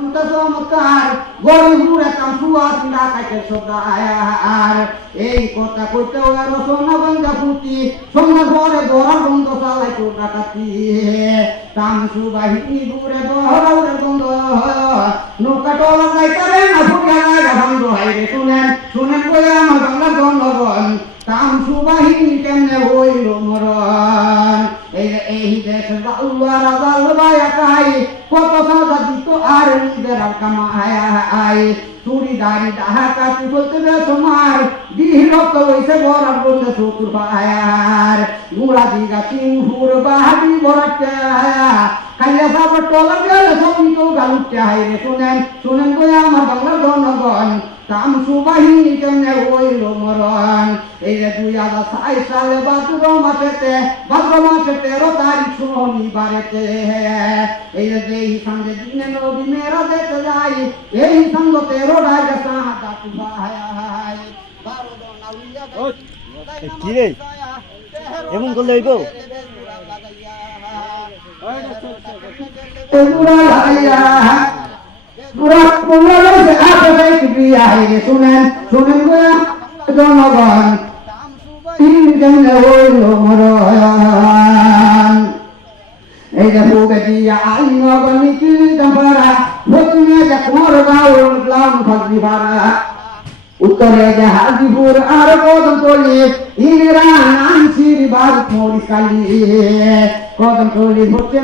চমৎকার গরিবুর একটা সুয়াস ডাকাইতে সদায়ার এই কথা কইতে ওই রচনা বন্ধা ফুটি সন্ধ্যা ঘরে বড় বন্ধ চালাই তো ডাকাতি তামসু বাহিনী দূরে বহরাউরে বন্ধ নৌকা টলা যাইতারে না ফুটা লাগা বন্ধ হাইরে শুনেন শুনেন কইয়া আমার বাংলা জনগণ তামসু বাহিনী কেমনে হইল মরণ এই দেশ জালুয়ার জালবায়া কাই কত সাদা দিত আর নিজের কামায় চুরিদারি ডাকাতি বলতে বেসমার বিহরক্ত হইছে বরার বলতে চতুর পায়ার গুড়া দিগা সিংহুর বাহাদি বরাটা খাইয়া সাবর টলা গেলে সবই তো গালুতে হাইরে শুনেন শুনেন কই আমার বাংলার জনগণ তামসু বাহিনী কেমনে হইল মরণ এই যে 2006 সালে ভাদ্র মাসে 13 তারিখ শনিবারেতে এই যে সঙ্গে দিনে নবী মেরা দেখতে যাই এই সঙ্গ 13 রাজা সাদা ভাই কি রে এমন করলে হইব শুনেন শুনেন জনগণ হইল মরণ এই যে বুকে দিয়া আইন গণিতি দম্পরা ভূমি যে কোর গাঁও লাম ফজি ভাড়া উত্তরে যে হাজিপুর আর কদম তলি ইংরা নানসির বার মরিকালি কদম তলি হচ্ছে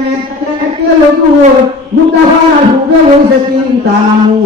কেলো দূর মুক্তা ভাড়া ঢুকে হয়েছে চিন্তা নামু